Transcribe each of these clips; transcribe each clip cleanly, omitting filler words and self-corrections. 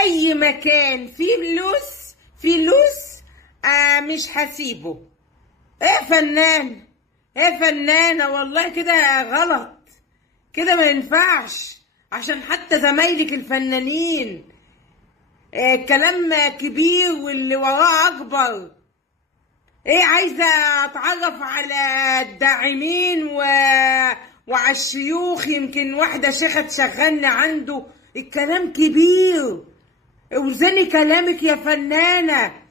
اي مكان فيه فلوس فلوس مش هسيبه. ايه فنان، ايه فنانة، والله كده غلط، كده ما ينفعش، عشان حتى زمايلك الفنانين كلام كبير واللي وراه اكبر. ايه، عايزة اتعرف على الداعمين وعلى الشيوخ، يمكن واحدة شيخة تشغلني عنده. الكلام كبير، اوزني كلامك يا فنانة.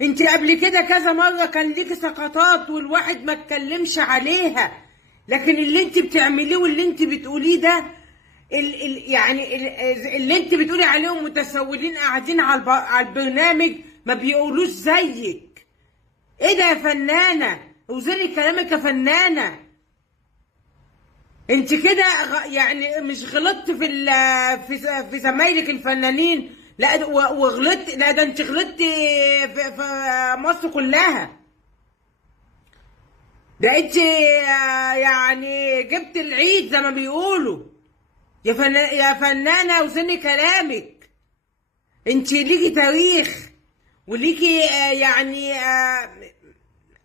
انت قبل كده كذا مرة كان ليكي سقطات والواحد ما اتكلمش عليها، لكن اللي انت بتعمليه واللي انت بتقوليه ده اللي انت بتقولي عليهم متسولين قاعدين على البرنامج ما بيقولوش زيك. ايه ده يا فنانة؟ اوزني كلامك يا فنانة. انت كده يعني مش غلطت في زمايلك الفنانين، لا وغلطت، لا ده انت غلطتي في مصر كلها. ده انت يعني جبت العيد زي ما بيقولوا. يا فنانة اوزني كلامك. انت ليكي تاريخ وليكي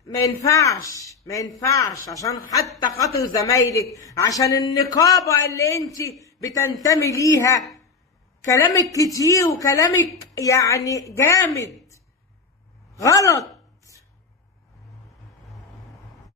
ما ينفعش، ما ينفعش، عشان حتى خاطر زمايلك، عشان النقابة اللي انت بتنتمي ليها. كلامك كتير وكلامك يعني جامد، غلط.